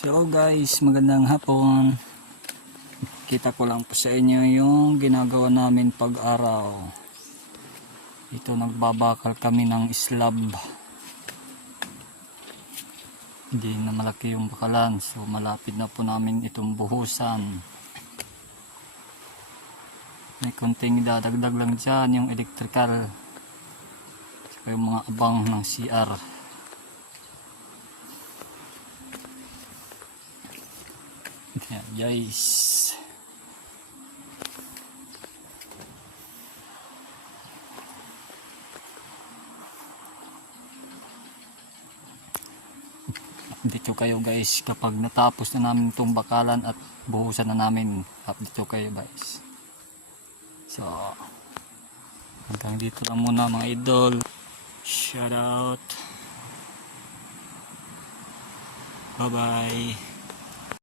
So guys, magandang hapon. Kita ko lang po sa inyo yung ginagawa namin pag-araw. Ito, nagbabakal kami ng slab. Hindi na malaki yung bakalan, so malapit na po namin itong buhusan. May konting dadagdag lang dyan, yung electrical, saka yung mga abang ng CR. Yan guys. Update kayo guys kapag natapos na namin itong bakalan at buhusan na namin. Update kayo guys. So hanggang dito lang muna mga idol. Shout out. Bye bye.